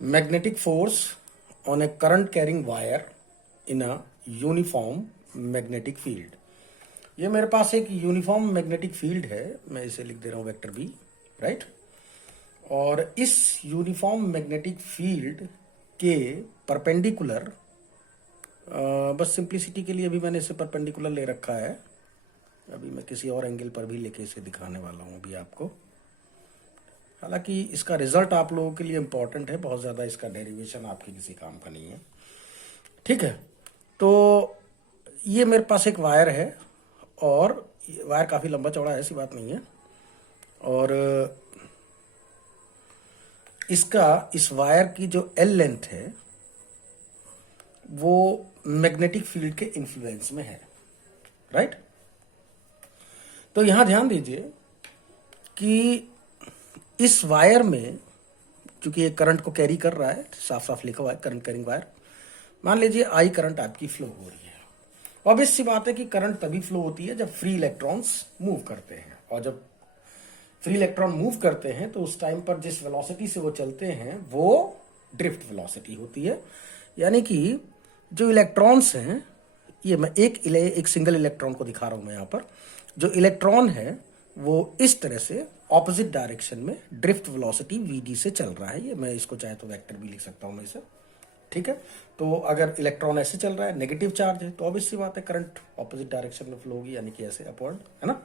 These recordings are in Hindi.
Magnetic force on a current carrying wire in a uniform magnetic field। ये मेरे पास एक यूनिफॉर्म मैग्नेटिक फील्ड है, मैं इसे लिख दे रहा हूं वेक्टर बी, राइट। और इस यूनिफॉर्म मैग्नेटिक फील्ड के परपेंडिकुलर, बस सिंप्लिसिटी के लिए अभी मैंने इसे परपेंडिकुलर ले रखा है, अभी मैं किसी और एंगल पर भी लेके इसे दिखाने वाला हूं अभी आपको। हालांकि इसका रिजल्ट आप लोगों के लिए इंपॉर्टेंट है, बहुत ज़्यादा इसका डेरिवेशन आपके किसी काम का नहीं है, ठीक है। तो ये मेरे पास एक वायर है और वायर काफ़ी लंबा चौड़ा है, ऐसी बात नहीं है। और इस वायर की जो एल लेंथ है वो मैग्नेटिक फील्ड के इन्फ्लुएंस में है, राइट। तो यहां ध्यान दीजिए कि इस वायर में चूंकि ये करंट को कैरी कर रहा है, साफ साफ लिखा हुआ है करंट कैरिंग वायर। मान लीजिए आई करंट आपकी फ्लो हो रही है। ऑब्वियस सी बात है कि करंट तभी फ्लो होती है जब फ्री इलेक्ट्रॉन्स मूव करते हैं, और जब फ्री इलेक्ट्रॉन मूव करते हैं तो उस टाइम पर जिस वेलोसिटी से वो चलते हैं वो ड्रिफ्ट वेलोसिटी होती है। यानी कि जो इलेक्ट्रॉन्स हैं, ये मैं एक सिंगल इलेक्ट्रॉन को दिखा रहा हूं मैं यहां पर। जो इलेक्ट्रॉन है वो इस तरह से ऑपोजिट डायरेक्शन में ड्रिफ्ट वेलोसिटी वीडी से चल रहा है। ये मैं इसको चाहे तो वेक्टर भी लिख सकता हूं मैं इसे, ठीक है। तो अगर इलेक्ट्रॉन ऐसे चल रहा है, नेगेटिव चार्ज है, तो ऑब्वियस सी बात है करंट ऑपोजिट डायरेक्शन में फ्लो होगी, यानी कि ऐसे अपवर्ड, है ना।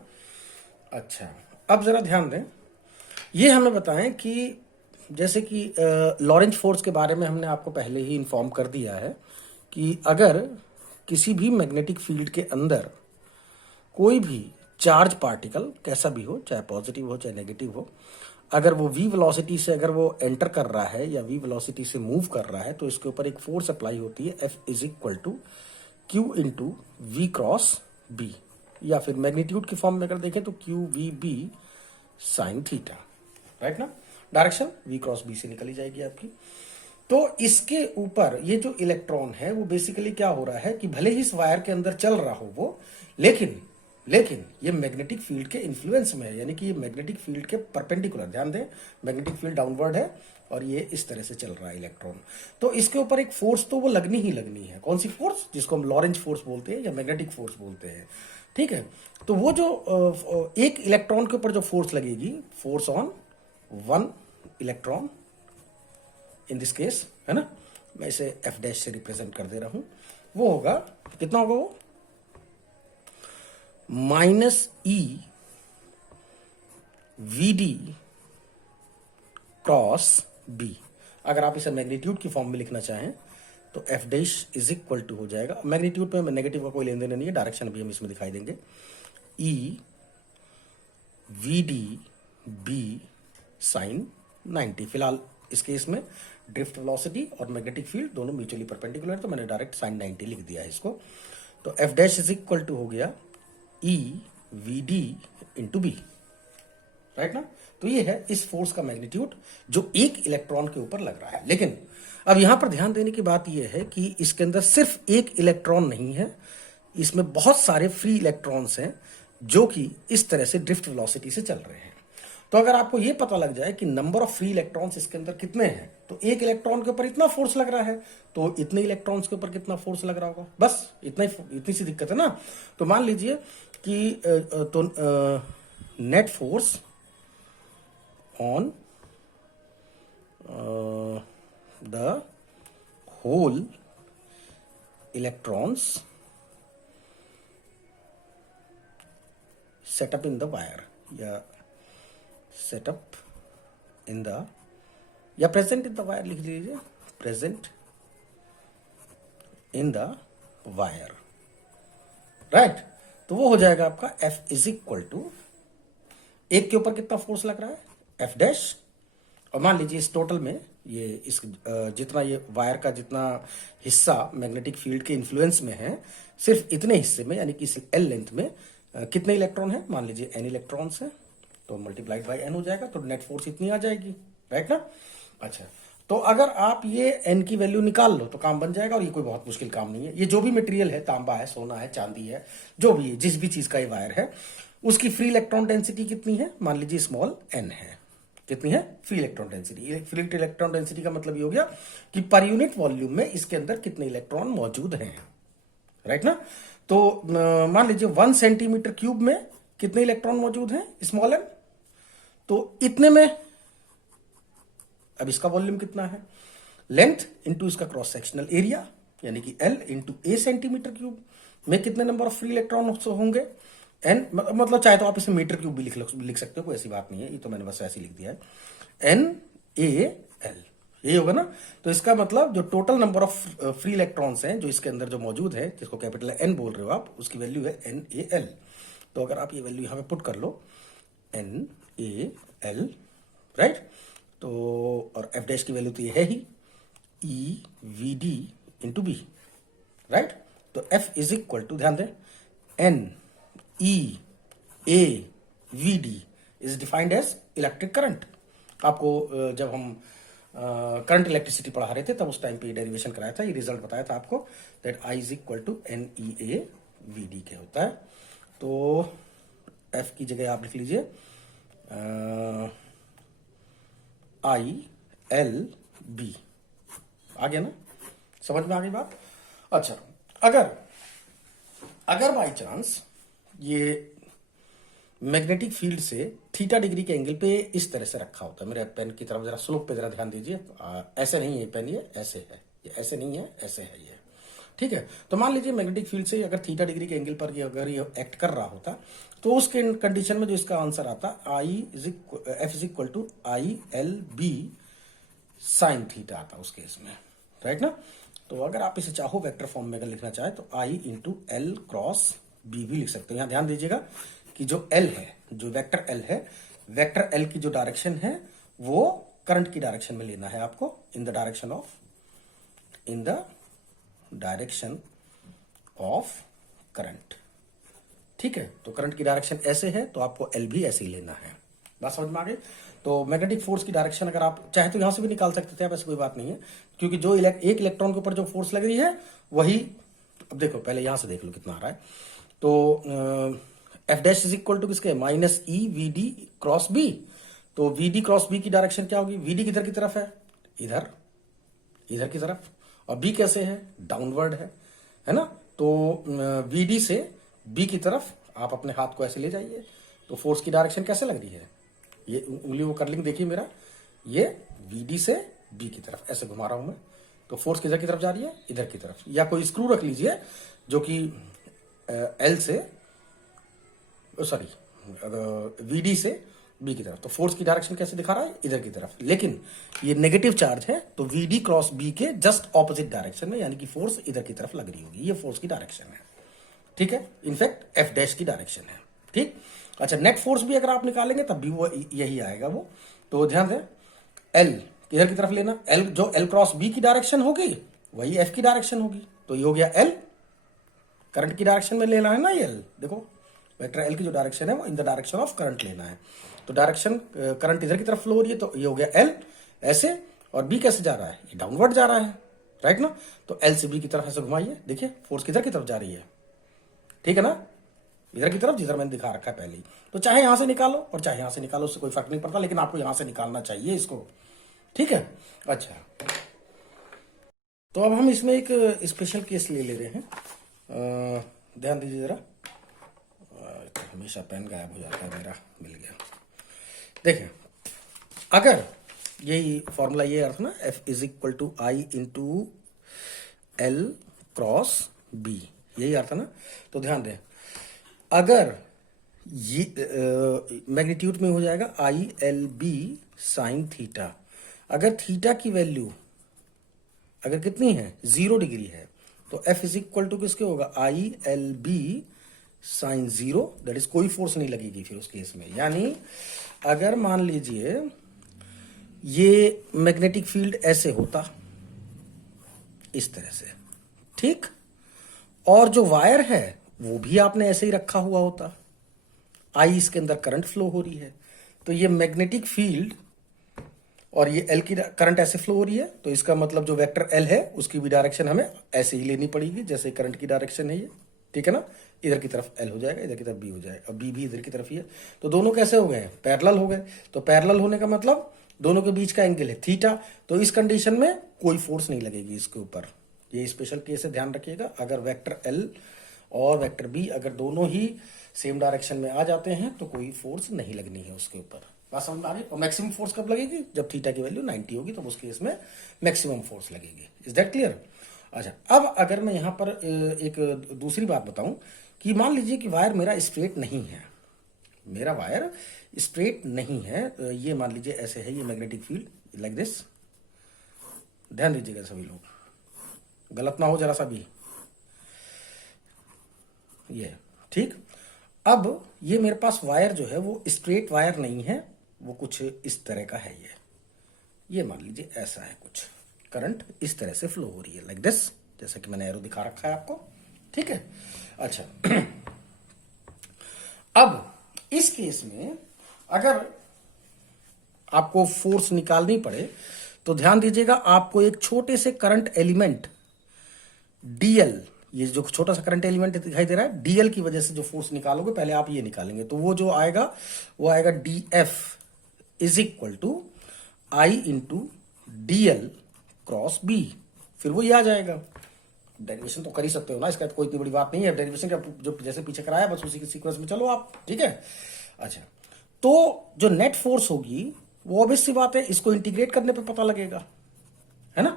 अच्छा, अब जरा ध्यान दें, ये हमें बताएं कि जैसे कि लॉरेंज फोर्स के बारे में हमने आपको पहले ही इन्फॉर्म कर दिया है कि अगर किसी भी मैग्नेटिक फील्ड के अंदर कोई भी चार्ज पार्टिकल कैसा भी हो, चाहे पॉजिटिव हो चाहे नेगेटिव हो, अगर वो v वेलोसिटी से अगर वो एंटर कर रहा है या v वेलोसिटी से मूव कर रहा है, तो इसके ऊपर एक फोर्स अप्लाई होती है, F is equal to Q into V cross B, या फिर मैग्नीट्यूड की फॉर्म में अगर देखें तो Q V B sine theta, right ना। डायरेक्शन v क्रॉस बी से निकली जाएगी आपकी। तो इसके ऊपर ये जो इलेक्ट्रॉन है वो बेसिकली क्या हो रहा है कि भले ही इस वायर के अंदर चल रहा हो वो, लेकिन ये मैग्नेटिक फील्ड के इन्फ्लुएंस में है, यानी कि ये मैग्नेटिक फील्ड के परपेंडिकुलर। ध्यान दें, मैग्नेटिक फील्ड डाउनवर्ड है और ये इस तरह से चल रहा है इलेक्ट्रॉन। तो इसके ऊपर एक फोर्स तो वो लगनी ही लगनी है। कौन सी फोर्स? जिसको हम लॉरेंज फोर्स बोलते हैं या मैग्नेटिक फोर्स बोलते हैं, ठीक है। तो वो जो एक इलेक्ट्रॉन के ऊपर जो फोर्स लगेगी, force on one electron in this case, है ना, मैं इसे एफ डैश से रिप्रेजेंट कर दे रहा हूं, वो होगा कितना होगा वो minus E V D cross B. अगर आप इसे मैग्नीट्यूड की फॉर्म में लिखना चाहें तो F dash is equal to हो जाएगा, मैग्नीट्यूड पे नेगेटिव का कोई लेन देन नहीं है, डायरेक्शन भी हम इसमें दिखाई देंगे, E V D B sine 90। फिलहाल इस केस में ड्रिफ्ट वेलोसिटी और मैग्नेटिक फील्ड दोनों म्यूचुअली परपेंडिकुलर, तो मैंने डायरेक्ट साइन 90 लिख दिया है इसको। तो F dash is equal to हो गया E V D into B, right ना। तो ये है इस फोर्स का मैग्नीट्यूड जो एक इलेक्ट्रॉन के ऊपर लग रहा है। लेकिन अब यहां पर ध्यान देने की बात यह है कि इसके अंदर सिर्फ एक इलेक्ट्रॉन नहीं है, इसमें बहुत सारे फ्री इलेक्ट्रॉन्स हैं जो कि इस तरह से ड्रिफ्ट वेलोसिटी से चल रहे हैं। तो अगर आपको यह पता लग जाए कि नंबर ऑफ फ्री इलेक्ट्रॉन्स इसके अंदर कितने हैं, तो एक इलेक्ट्रॉन के ऊपर इतना फोर्स लग रहा है, तो इतने इलेक्ट्रॉन्स के ऊपर कितना फोर्स लग रहा होगा, बस इतनी सी दिक्कत है ना। तो मान लीजिए कि net force on the whole electrons setup in the wire, या सेटअप इन द, या प्रेजेंट इन द वायर लिख लीजिए, present in the wire, right. तो वो हो जाएगा आपका F इज इक्वल टू एक के ऊपर कितना फोर्स लग रहा है, F डैश, और मान लीजिए इस टोटल में ये इस जितना ये वायर का जितना हिस्सा मैग्नेटिक फील्ड के इन्फ्लुएंस में है, सिर्फ इतने हिस्से में यानी कि इस एल लेंथ में कितने इलेक्ट्रॉन है, मान लीजिए n इलेक्ट्रॉन्स है, तो मल्टीप्लाइड बाई n हो जाएगा, तो नेट फोर्स इतनी आ जाएगी, राइट ना। अच्छा, तो अगर आप ये n की वैल्यू निकाल लो तो काम बन जाएगा, और ये कोई बहुत मुश्किल काम नहीं है। ये जो भी मटेरियल है, तांबा है, सोना है, चांदी है, जो भी है, जिस भी चीज का ये वायर है, उसकी फ्री इलेक्ट्रॉन डेंसिटी कितनी है, मान लीजिए स्मॉल n है, कितनी है? Free electron density. Free electron density का मतलब ये हो गया कि पर यूनिट वॉल्यूम में इसके अंदर कितने इलेक्ट्रॉन मौजूद हैं, राइट ना। तो मान लीजिए 1 सेंटीमीटर क्यूब में कितने इलेक्ट्रॉन मौजूद हैं, स्मॉल एम। तो इतने में अब इसका वॉल्यूम कितना है? लेंथ इंटू इसका क्रॉस सेक्शनल एरिया, यानी कि L इंटू ए सेंटीमीटर क्यूब में कितने नंबर ऑफ फ्री इलेक्ट्रॉन होंगे? N, मतलब चाहे तो आप इसे मीटर क्यूब भी लिख सकते हो, कोई ऐसी बात नहीं है, ये तो मैंने बस ऐसे लिख दिया है, NaL, ये होगा ना। तो इसका मतलब जो total number of free electrons हैं जो इसके अंदर जो मौजूद है, जिसको कैपिटल N बोल रहे हो आप, उसकी वैल्यू है NaL। तो अगर आप ये वैल्यू यहां पे पुट कर लो NaL, राइट, तो और F डैश की वैल्यू तो ये है ही EVD इंटू बी, राइट। तो F इज इक्वल टू, ध्यान दें, NeAVD is defined as electric current. आपको जब हम करंट इलेक्ट्रिसिटी पढ़ा रहे थे तब उस टाइम पे डेरिवेशन कराया था, ये रिजल्ट बताया था आपको, that I is equal to NeAVD के होता है। तो F की जगह आप लिख लीजिए ILB। आ गया ना, समझ में आ गई बात। अच्छा, अगर बाई चांस ये मैग्नेटिक फील्ड से थीटा डिग्री के एंगल पे इस तरह से रखा होता है, मेरे पेन की तरफ जरा स्लोप पे जरा ध्यान दीजिए, ऐसे नहीं है पेन, ये ऐसे है, ये ऐसे नहीं है, ऐसे है ये, ठीक है। तो मान लीजिए मैग्नेटिक फील्ड से अगर थीटा डिग्री के एंगल पर अगर ये एक्ट कर रहा होता, तो उस कंडीशन में जो इसका आंसर आता F is equal to ILB sine theta आता उस केस में, राइट ना। तो अगर आप इसे चाहो वेक्टर फॉर्म में अगर लिखना चाहे तो I into L cross B भी लिख सकते हो। यहां ध्यान दीजिएगा कि जो L है, जो वेक्टर L है, वेक्टर L की जो डायरेक्शन है वो करंट की डायरेक्शन में लेना है आपको, in the direction of current, ठीक है। तो करंट की डायरेक्शन ऐसे है तो आपको L भी ऐसे ही लेना है। बात समझ में आ गई। तो मैग्नेटिक फोर्स की डायरेक्शन अगर आप चाहे तो यहां से भी निकाल सकते थे आप, ऐसी कोई बात नहीं है, क्योंकि जो एक इलेक्ट्रॉन के ऊपर जो फोर्स लग रही है वही, अब देखो पहले यहां से देख लो कितना आ रहा है। तो F dash is equal to किसके? Minus EVD cross B। तो VD क्रॉस B की डायरेक्शन क्या होगी? VD किधर की तरफ है? इधर की तरफ। और B कैसे है? डाउनवर्ड है ना। तो VD से B की तरफ आप अपने हाथ को ऐसे ले जाइए, तो फोर्स की डायरेक्शन कैसे लग रही है? ये उंगली वो कर्लिंग देखिए मेरा, ये VD से B की तरफ ऐसे घुमा रहा हूं मैं, तो फोर्स किधर की तरफ जा रही है? इधर की तरफ। या कोई स्क्रू रख लीजिए जो कि L से, सॉरी, VD से B की तरफ, तो फोर्स की डायरेक्शन कैसे दिखा रहा है? इधर की तरफ। लेकिन ये नेगेटिव चार्ज है तो VD क्रॉस B के जस्ट ऑपोजिट डायरेक्शन में, यानी कि फोर्स इधर की तरफ लग रही होगी, ये फोर्स की डायरेक्शन है, ठीक है। इनफैक्ट F डैश की डायरेक्शन है, ठीक। अच्छा, नेट फोर्स भी अगर आप निकालेंगे तब भी वो यही आएगा वो। तो ध्यान दें, L किधर की तरफ लेना? L जो L क्रॉस B की डायरेक्शन होगी वही F की डायरेक्शन होगी, तो ये हो गया L, करंट की डायरेक्शन में लेना है ना ये L। देखो वेक्टर L की जो डायरेक्शन है वो in the direction of current लेना है, तो डायरेक्शन करंट इधर की तरफ फ्लो हो रही है, तो ये हो गया L ऐसे, और B कैसे जा रहा है? ये डाउनवर्ड जा रहा है, राइट ना। तो L से B की तरफ ऐसे घुमाइए, देखिए फोर्स किधर की तरफ जा रही है, ठीक है ना, इधर की तरफ, जिधर मैंने दिखा रखा है पहले ही। तो चाहे यहां से निकालो और चाहे यहां से निकालो, उससे कोई फर्क नहीं पड़ता, लेकिन आपको यहां से निकालना चाहिए इसको, ठीक है। अच्छा, तो अब हम इसमें एक स्पेशल केस ले रहे हैं, ध्यान दीजिए जरा। हमेशा पेन गायब हो जाता है मेरा, मिल गया। देखें, अगर यही फॉर्मूला, ये अर्थ ना, F is equal to I into L cross B, यही अर्थ है ना। तो ध्यान दें, अगर ये मैग्नीट्यूड में हो जाएगा ILB साइन थीटा, अगर थीटा की वैल्यू अगर कितनी है? 0 डिग्री है, तो F इज इक्वल टू किसके होगा? ILB साइन 0, दैट इज कोई फोर्स नहीं लगेगी फिर उस केस में। यानी अगर मान लीजिए ये मैग्नेटिक फील्ड ऐसे होता, इस तरह से, ठीक, और जो वायर है वो भी आपने ऐसे ही रखा हुआ होता, आई इसके अंदर करंट फ्लो हो रही है, तो ये मैग्नेटिक फील्ड और ये L की करंट ऐसे फ्लो हो रही है, तो इसका मतलब जो वेक्टर L है उसकी भी डायरेक्शन हमें ऐसे ही लेनी पड़ेगी जैसे करंट की डायरेक्शन है ये, ठीक है ना, इधर की तरफ L हो जाएगा, इधर की तरफ B हो जाएगा, अब B भी इधर की तरफ ही है, तो दोनों कैसे हो गए, पैरेलल हो गए। तो पैरेलल होने का मतलब दोनों के बीच का एंगल है थीटा, तो इस कंडीशन में कोई फोर्स नहीं लगेगी इसके ऊपर। ये स्पेशल केस है, ध्यान रखिएगा। अगर वेक्टर L और वेक्टर B अगर दोनों ही सेम डायरेक्शन में आ जाते हैं तो कोई फोर्स नहीं लगनी है उसके ऊपर। बात समझ में आ रही है? और मैक्सिमम फोर्स कब लगेगी, जब थीटा की वैल्यू 90 होगी, तो उस केस में मैक्सिमम फोर्स लगेगी। Is that clear? अच्छा, अब अगर मैं यहां पर एक दूसरी बात बताऊं कि मान लीजिए कि वायर मेरा स्ट्रेट नहीं है, मेरा वायर स्ट्रेट नहीं है, ये मान लीजिए ऐसे है, ये मैग्नेटिक फील्ड लाइक दिस। ध्यान दीजिएगा सभी लोग, गलत ना हो जरा सा भी, ये ठीक। अब ये मेरे पास वायर जो है वो स्ट्रेट वायर नहीं है, वो कुछ इस तरह का है। ये मान लीजिए ऐसा है कुछ, करंट इस तरह से फ्लो हो रही है लाइक दिस, जैसा कि मैंने एरो दिखा रखा है आपको, ठीक है। अच्छा अब इस केस में अगर आपको फोर्स निकालनी पड़े तो ध्यान दीजिएगा, आपको एक छोटे से करंट एलिमेंट डीएल, ये जो छोटा सा करंट एलिमेंट दिखाई दे रहा है, डीएल की वजह से जो फोर्स निकालोगे, पहले आप ये निकालेंगे, तो वो जो आएगा वो आएगा DF is equal to I into DL cross B. फिर वो ये आ जाएगा। डेरिवेशन तो कर ही सकते हो ना, इसका कोई इतनी बड़ी बात नहीं है। डेरिवेशन का जो जैसे पीछे कराया बस उसी के सीक्वेंस में चलो आप, ठीक है। अच्छा, तो जो नेट फोर्स होगी वो ऑब्वियस सी बात है, इसको इंटीग्रेट करने पे पता लगेगा, है ना।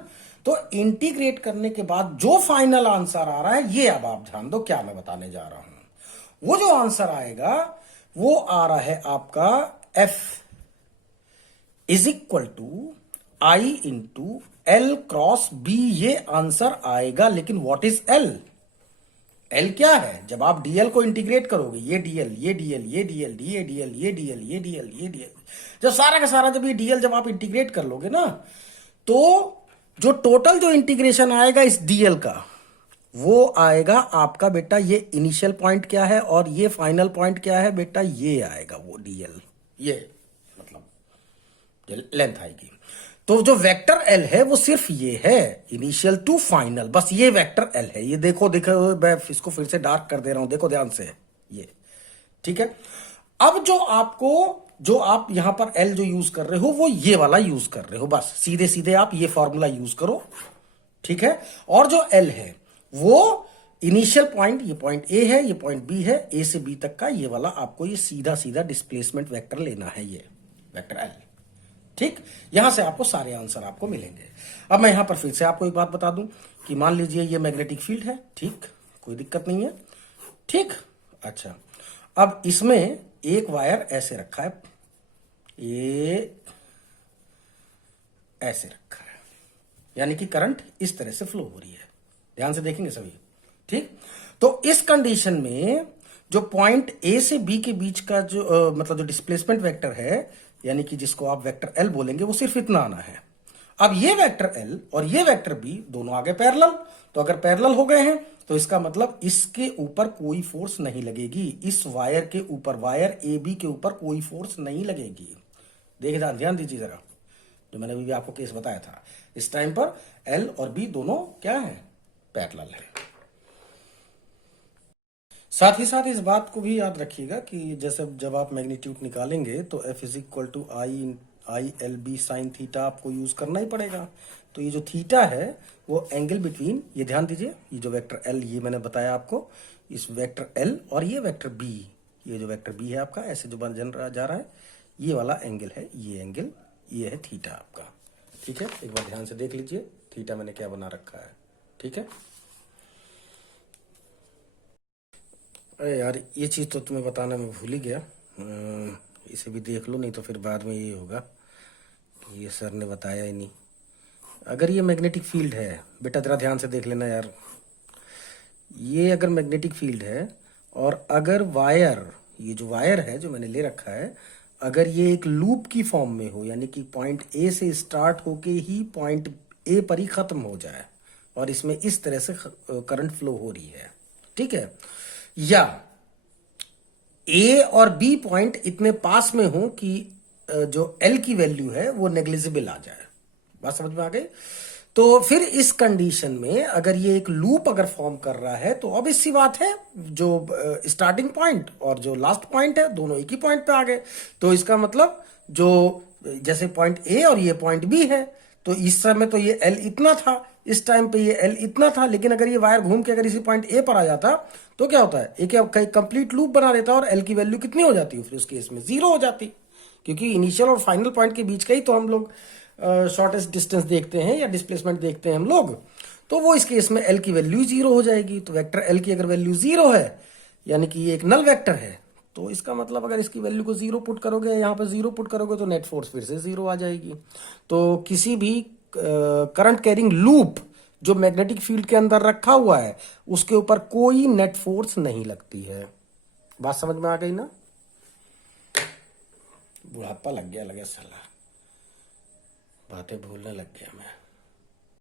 तो इंटीग्रेट करने के बाद जो फाइनल आंसर आ रहा है, ये अब आप ध्यान दो क्या मैं बताने जा रहा हूं। वो जो आंसर आएगा वो आ रहा है आपका F is equal to I into L cross B, ये आंसर आएगा। लेकिन व्हाट इज एल? एल क्या है? जब आप डीएल को इंटीग्रेट करोगे, ये डीएल, ये डीएल, ये डीएल, ये डीएल, ये डीएल, ये डीएल, ये डीएल, जब सारा का सारा जब ये डीएल जब आप इंटीग्रेट कर लोगे ना, तो जो टोटल जो इंटीग्रेशन आएगा इस डीएल का, वो आएगा आपका बेटा, ये इनिशियल पॉइंट क्या है और ये फाइनल पॉइंट क्या है बेटा, ये आएगा वो डीएल, ये मतलब लेंथ आएगी। तो जो वेक्टर एल है वो सिर्फ ये है, इनिशियल टू फाइनल, बस ये वेक्टर एल है। ये देखो देखो, मैं इसको फिर से डार्क कर दे रहा हूं, देखो ध्यान से, ये ठीक है। अब जो आप यहां पर एल जो यूज कर रहे हो वो ये वाला यूज कर रहे हो, बस सीधे सीधे आप ये फॉर्मूला यूज करो, ठीक है। और जो एल है वो इनिशियल पॉइंट, ये पॉइंट ए है, ये पॉइंट बी है, ए से बी तक का ये वाला आपको ये सीधा सीधा डिस्प्लेसमेंट वेक्टर लेना है, ये वेक्टर एल, ठीक। यहां से आपको सारे आंसर आपको मिलेंगे। अब मैं यहां पर फिर से आपको एक बात बता दूं कि मान लीजिए ये मैग्नेटिक फील्ड है, ठीक, कोई दिक्कत नहीं है, ठीक। अच्छा, अब इसमें एक वायर ऐसे रखा है, ये ऐसे रखा है, यानी कि करंट इस तरह से फ्लो हो रही है। ध्यान से देखेंगे सभी, ठीक। तो इस कंडीशन में जो पॉइंट ए से बी के बीच का जो मतलब जो डिस्प्लेसमेंट वेक्टर है, यानी कि जिसको आप वेक्टर एल बोलेंगे, वो सिर्फ इतना आना है। अब ये वेक्टर एल और ये वेक्टर बी दोनों आगे पैरेलल, तो अगर पैरेलल हो गए हैं तो इसका मतलब इसके ऊपर कोई फोर्स नहीं लगेगी, इस वायर के ऊपर, वायर ए बी के ऊपर कोई फोर्स नहीं लगेगी। देखिए ध्यान दीजिए जरा, जो मैंने अभी आपको केस बताया था, इस टाइम पर एल और बी दोनों क्या है, पैरेलल है। साथ ही साथ इस बात को भी याद रखिएगा कि जैसे जब आप मैग्नीट्यूड निकालेंगे तो F is equal to I L B sine theta आपको यूज करना ही पड़ेगा। तो ये जो थीटा है वो एंगल बिटवीन, ये ध्यान दीजिए, ये जो वेक्टर एल, ये मैंने बताया आपको, इस वेक्टर एल और ये वेक्टर बी, ये जो वेक्टर बी है आपका ऐसे जो बन जा रहा है, ये वाला एंगल है, ये एंगल, ये है थीटा आपका, ठीक है। एक बार ध्यान से देख लीजिए थीटा मैंने क्या बना रखा है, ठीक है। अरे यार, ये चीज़ तो तुम्हें बताना मैं भूल ही गया, इसे भी देख लो, नहीं तो फिर बाद में ये होगा कि ये सर ने बताया ही नहीं। अगर ये मैग्नेटिक फील्ड है बेटा, जरा ध्यान से देख लेना यार, ये अगर मैग्नेटिक फील्ड है और अगर वायर, ये जो वायर है जो मैंने ले रखा है, अगर ये एक लूप की फॉर्म में हो, यानी कि पॉइंट ए से स्टार्ट होके ही पॉइंट ए पर ही खत्म हो जाए और इसमें इस तरह से करंट फ्लो हो रही है, ठीक है, या ए और बी पॉइंट इतने पास में हो कि जो एल की वैल्यू है वो नेग्लिजिबल आ जाए, बात समझ में आ गई। तो फिर इस कंडीशन में अगर ये एक लूप अगर फॉर्म कर रहा है तो ऑब्वियस सी बात है, जो स्टार्टिंग पॉइंट और जो लास्ट पॉइंट है दोनों एक ही पॉइंट पे आ गए। तो इसका मतलब जो जैसे पॉइंट ए और ये पॉइंट बी है, तो इस समय तो ये एल इतना था, इस टाइम पे ये एल इतना था, लेकिन अगर ये वायर घूम के अगर इसी पॉइंट ए पर आ जाता तो क्या होता है, एक कंप्लीट लूप बना देता और एल की वैल्यू कितनी हो जाती है फिर उस केस में, 0 हो जाती, क्योंकि इनिशियल और फाइनल पॉइंट के बीच का ही तो हम लोग शॉर्टेस्ट डिस्टेंस देखते हैं या डिस्प्लेसमेंट देखते हैं हम लोग। तो वो इस केस में एल की वैल्यू 0 हो जाएगी। तो वेक्टर एल की अगर वैल्यू 0 है, यानी कि ये एक नल वेक्टर है, तो इसका मतलब अगर इसकी वैल्यू को 0 पुट करोगे, यहाँ पर 0 पुट करोगे, तो नेट फोर्स फिर से 0 आ जाएगी। तो किसी भी करंट कैरिंग लूप जो मैग्नेटिक फील्ड के अंदर रखा हुआ है उसके ऊपर कोई नेट फोर्स नहीं लगती है। बात समझ में आ गई ना? बुढ़ापा लग गया, लगे साला, बातें भूलने लग गया मैं।